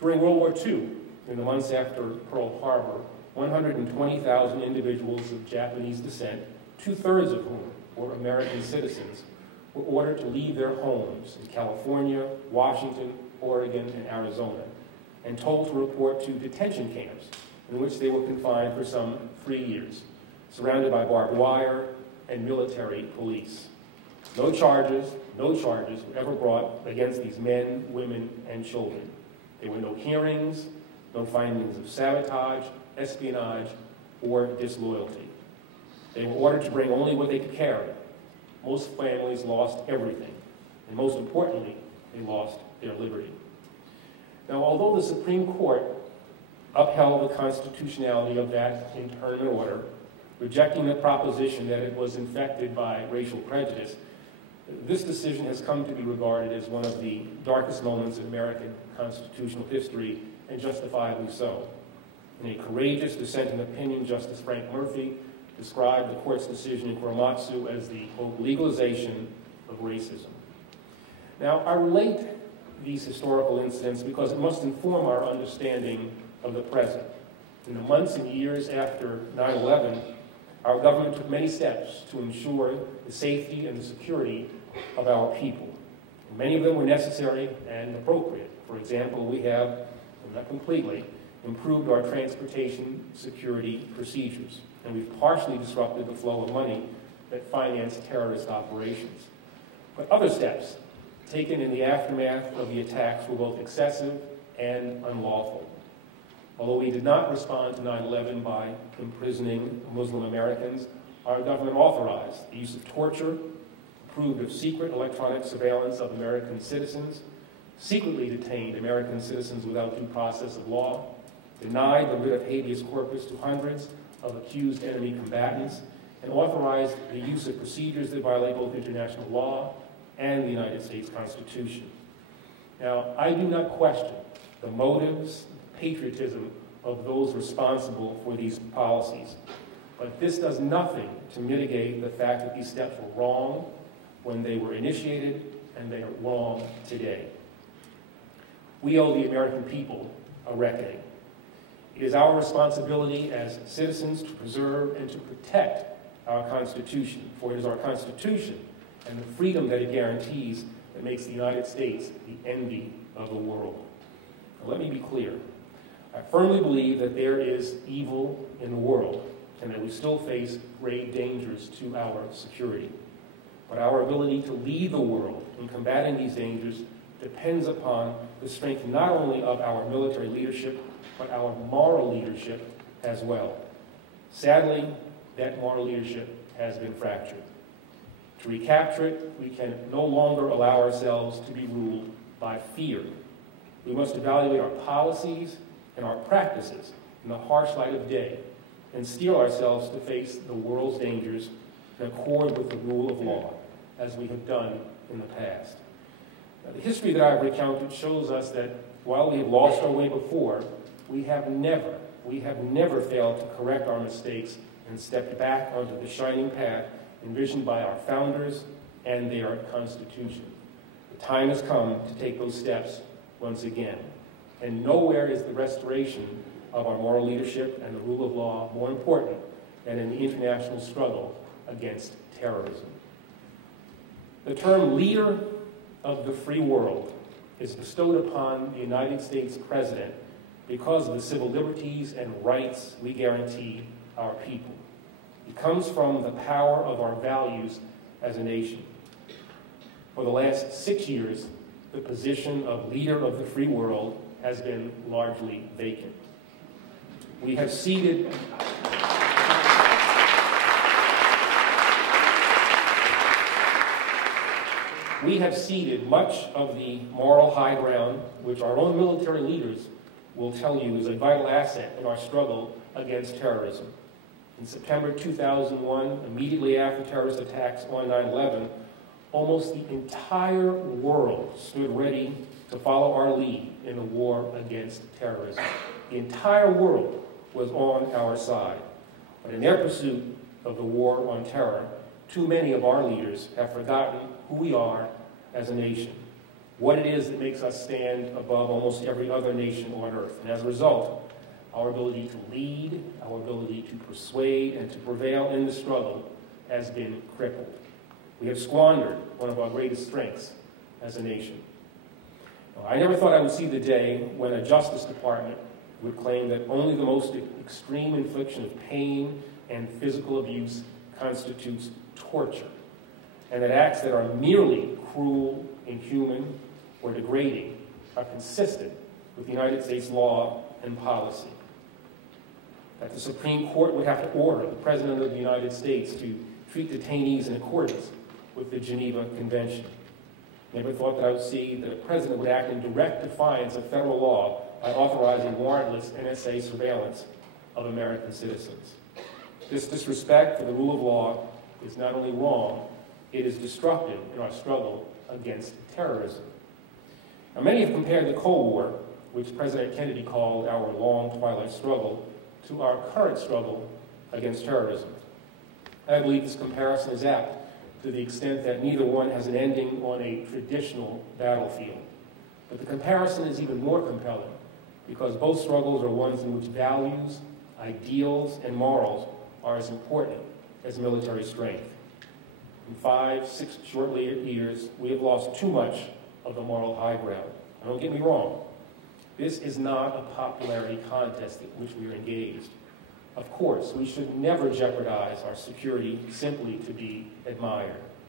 During World War II, in the months after Pearl Harbor, 120,000 individuals of Japanese descent, 2/3 of whom were American citizens, were ordered to leave their homes in California, Washington, Oregon, and Arizona, and told to report to detention camps in which they were confined for some 3 years, surrounded by barbed wire and military police. No charges were ever brought against these men, women, and children. There were no hearings, no findings of sabotage, espionage, or disloyalty. They were ordered to bring only what they could carry. Most families lost everything, and most importantly, they lost their liberty. Now, although the Supreme Court upheld the constitutionality of that internment order, rejecting the proposition that it was infected by racial prejudice, this decision has come to be regarded as one of the darkest moments in American constitutional history, and justifiably so. In a courageous dissenting opinion, Justice Frank Murphy described the court's decision in Korematsu as the, quote, legalization of racism. Now, I relate these historical incidents because it must inform our understanding of the present. In the months and years after 9/11, our government took many steps to ensure the safety and the security of our people. And many of them were necessary and appropriate. For example, we have, and not completely, improved our transportation security procedures, and we've partially disrupted the flow of money that financed terrorist operations. But other steps taken in the aftermath of the attacks were both excessive and unlawful. Although we did not respond to 9/11 by imprisoning Muslim Americans, our government authorized the use of torture, approved of secret electronic surveillance of American citizens, secretly detained American citizens without due process of law, denied the writ of habeas corpus to hundreds of accused enemy combatants, and authorized the use of procedures that violate both international law and the United States Constitution. Now, I do not question the motives, patriotism of those responsible for these policies, but this does nothing to mitigate the fact that these steps were wrong when they were initiated, and they are wrong today. We owe the American people a reckoning. It is our responsibility as citizens to preserve and to protect our Constitution, for it is our Constitution and the freedom that it guarantees that makes the United States the envy of the world. Now, let me be clear. I firmly believe that there is evil in the world and that we still face grave dangers to our security. But our ability to lead the world in combating these dangers depends upon the strength not only of our military leadership, but our moral leadership as well. Sadly, that moral leadership has been fractured. To recapture it, we can no longer allow ourselves to be ruled by fear. We must evaluate our policies and our practices in the harsh light of day and steel ourselves to face the world's dangers in accord with the rule of law, as we have done in the past. Now, the history that I've recounted shows us that while we have lost our way before, we have never failed to correct our mistakes and stepped back onto the shining path envisioned by our founders and their Constitution. The time has come to take those steps once again. And nowhere is the restoration of our moral leadership and the rule of law more important than in the international struggle against terrorism. The term leader of the free world is bestowed upon the United States President because of the civil liberties and rights we guarantee our people. It comes from the power of our values as a nation. For the last 6 years, the position of leader of the free world has been largely vacant. We have ceded much of the moral high ground, which our own military leaders will tell you is a vital asset in our struggle against terrorism. In September 2001, immediately after terrorist attacks on 9/11, almost the entire world stood ready to follow our lead in the war against terrorism. The entire world was on our side. But in their pursuit of the war on terror, too many of our leaders have forgotten who we are as a nation. what it is that makes us stand above almost every other nation on earth. And as a result, our ability to lead, our ability to persuade, and to prevail in the struggle has been crippled. We have squandered one of our greatest strengths as a nation. I never thought I would see the day when a Justice Department would claim that only the most extreme infliction of pain and physical abuse constitutes torture, and that acts that are merely cruel, inhuman, or degrading are consistent with United States law and policy. That the Supreme Court would have to order the President of the United States to treat detainees in accordance with the Geneva Convention. Never thought that I would see that a president would act in direct defiance of federal law by authorizing warrantless NSA surveillance of American citizens. This disrespect for the rule of law is not only wrong, it is destructive in our struggle against terrorism. Now, many have compared the Cold War, which President Kennedy called our long twilight struggle, to our current struggle against terrorism. I believe this comparison is apt to the extent that neither one has an ending on a traditional battlefield. But the comparison is even more compelling because both struggles are ones in which values, ideals, and morals are as important as military strength. In 5, 6 short years, we have lost too much of the moral high ground. Now, don't get me wrong. This is not a popularity contest in which we are engaged. Of course, we should never jeopardize our security simply to be admired.